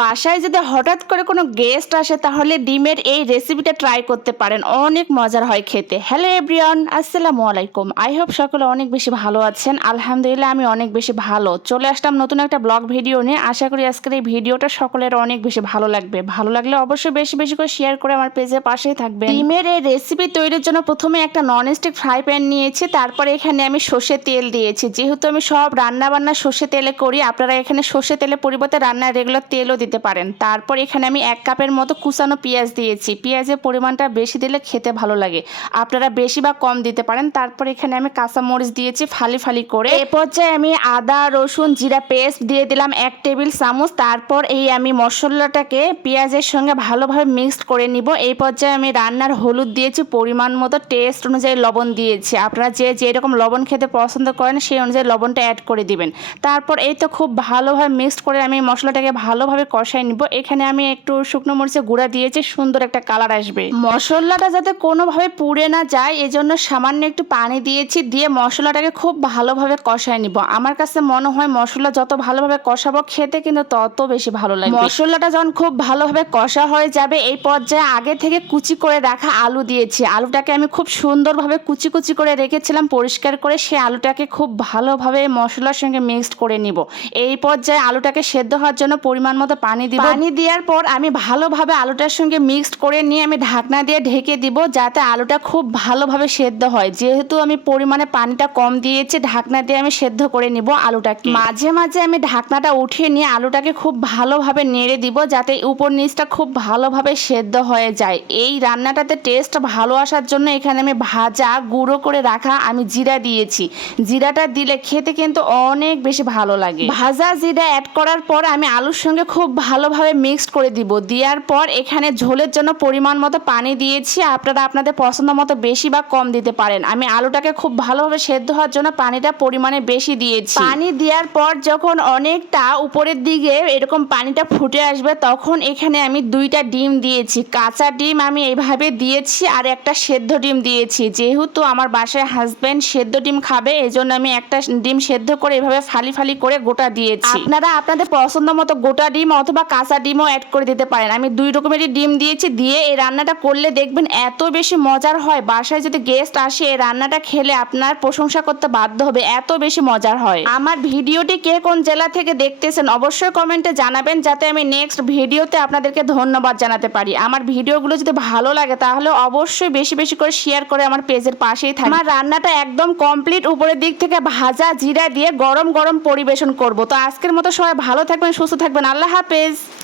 বাসায় যদি হঠাৎ করে কোনো গেস্ট আসে, তাহলে ডিমের এই রেসিপিটা ট্রাই করতে পারেন। অনেক মজার হয় খেতে। হ্যালো এভরিওয়ান আসসালামু আলাইকুম। আই হোপ সকলে অনেক বেশি ভালো আছেন। আলহামদুলিল্লাহ, আমি অনেক বেশি ভালো। চলে আসলাম নতুন একটা ব্লগ ভিডিও নিয়ে। আশা করি আজকের এই ভিডিওটা সকলের অনেক বেশি ভালো লাগবে। ভালো লাগলে অবশ্যই বেশি বেশি করে শেয়ার করে আমার পেজের পাশেই থাকবে ডিমের এই রেসিপি তৈরির জন্য প্রথমে একটা নন স্টিক ফ্রাই প্যান নিয়েছি। তারপরে এখানে আমি সর্ষে তেল দিয়েছি। যেহেতু আমি সব রান্না বান্না সর্ষে তেলে করি, আপনারা এখানে সর্ষে তেলের পরিবর্তে রান্নার রেগুলার তেলও দিতে পারেন। তারপর এখানে আমি এক কাপের মতো কুচানো পেঁয়াজ দিয়েছি। পেঁয়াজের পরিমাণটা বেশি দিলে খেতে ভালো লাগে। আপনারা বেশি বা কম দিতে পারেন। তারপর এখানে আমি কাঁচা মরিচ দিয়েছি ফালি ফালি করে। এই পর্যায়ে আমি আদা, রসুন, জিরা পেস্ট দিয়ে দিলাম এক টেবিল চামচ। তারপর এই আমি মশলাটাকে পেঁয়াজের সঙ্গে ভালোভাবে মিক্সড করে নিব। এই পর্যায়ে আমি রান্নার হলুদ দিয়েছি। পরিমাণ মতো টেস্ট অনুযায়ী লবণ দিয়েছি। আপনারা যে যেরকম লবণ খেতে পছন্দ করেন, সেই অনুযায়ী লবণটা অ্যাড করে দিবেন। তারপর এই তো খুব ভালোভাবে মিক্সড করে আমি মশলাটাকে ভালোভাবে কষাই নিব। এখানে আমি একটু শুকনো মরিচের গুঁড়া দিয়েছি, সুন্দর একটা কালার আসবে। মশলাটা যাতে কোনোভাবে পুড়ে না যায়, এজন্য সামান্য একটু পানি দিয়েছি, দিয়ে মশলাটাকে খুব ভালোভাবে কষাই নিব। আমার কাছে মনে হয় মশলা যত ভালোভাবে কষাবো, খেতে কিন্তু তত বেশি ভালো লাগে মশলাটা যখন খুব ভালোভাবে কষা হয়ে যাবে, এই পর্যায়ে আগে থেকে কুচি করে রাখা আলু দিয়েছি। আলুটাকে আমি খুব সুন্দরভাবে কুচি কুচি করে রেখেছিলাম, পরিষ্কার করে সে আলুটাকে খুব ভালোভাবে মশলার সঙ্গে মিক্সড করে নিব। এই পর্যায়ে আলুটাকে সেদ্ধ হওয়ার জন্য পরিমাণ মতো পানি দিব। পানি দেওয়ার পর আমি ভালোভাবে আলুটার সঙ্গে মিক্সড করে নিয়ে আমি ঢাকনা দিয়ে ঢেকে দিব যাতে আলুটা খুব ভালোভাবে সেদ্ধ হয়। যেহেতু আমি পরিমাণে পানিটা কম দিয়েছি, ঢাকনা দিয়ে আমি সেদ্ধ করে নিব আলুটাকে। মাঝে মাঝে আমি ঢাকনাটা উঠিয়ে নিয়ে আলুটাকে খুব ভালোভাবে নেড়ে দিব যাতে উপর নিচটা খুব ভালোভাবে সেদ্ধ হয়ে যায়। এই রান্নাটাতে টেস্ট ভালো আসার জন্য এখানে আমি ভাজা গুঁড়ো করে রাখা আমি জিরা দিয়েছি। জিরাটা দিলে খেতে কিন্তু অনেক বেশি ভালো লাগে। ভাজা জিরা অ্যাড করার পর আমি আলুর সঙ্গে খুব ভালোভাবে মিক্সড করে দিব। দেওয়ার পর এখানে ঝোলের জন্য পরিমাণ মতো পানি দিয়েছি। আপনারা আপনাদের পছন্দ মতো বেশি বা কম দিতে পারেন। আমি আলুটাকে খুব ভালোভাবে সেদ্ধ হওয়ার জন্য পানিটা পরিমাণে বেশি দিয়েছি। পানি দেওয়ার পর যখন অনেকটা উপরের দিকে এরকম পানিটা ফুটে আসবে তখন এখানে আমি দুইটা ডিম দিয়েছি। কাঁচা ডিম আমি এইভাবে দিয়েছি আর একটা সেদ্ধ ডিম দিয়েছি। যেহেতু আমার বাসায় হাজব্যান্ড সেদ্ধ ডিম খাবে এই জন্য আমি একটা ডিম সেদ্ধ করে এভাবে ফালি ফালি করে গোটা দিয়েছি। আপনারা আপনাদের পছন্দ মতো গোটা ডিম অথবা কাঁচা ডিমও অ্যাড করে দিতে পারেন। আমি দুই রকমেরই ডিম দিয়েছি, দিয়ে এই রান্নাটা করলে দেখবেন এত বেশি মজার হয়। বাসায় যদি গেস্ট আসে, এই রান্নাটা খেলে আপনার প্রশংসা করতে বাধ্য হবে, এত বেশি মজার হয়। আমার ভিডিওটি কে কোন জেলা থেকে দেখতেছেন, অবশ্যই কমেন্টে জানাবেন, যাতে আমি নেক্সট ভিডিওতে আপনাদেরকে ধন্যবাদ জানাতে পারি। আমার ভিডিওগুলো যদি ভালো লাগে, তাহলে অবশ্যই বেশি বেশি করে শেয়ার করে আমার পেজের পাশেই থাকে আমার রান্নাটা একদম কমপ্লিট উপরের দিক থেকে ভাজা জিরা দিয়ে গরম গরম পরিবেশন করব। তো আজকের মতো সবাই ভালো থাকবেন, সুস্থ থাকবেন। আল্লাহ Lápis.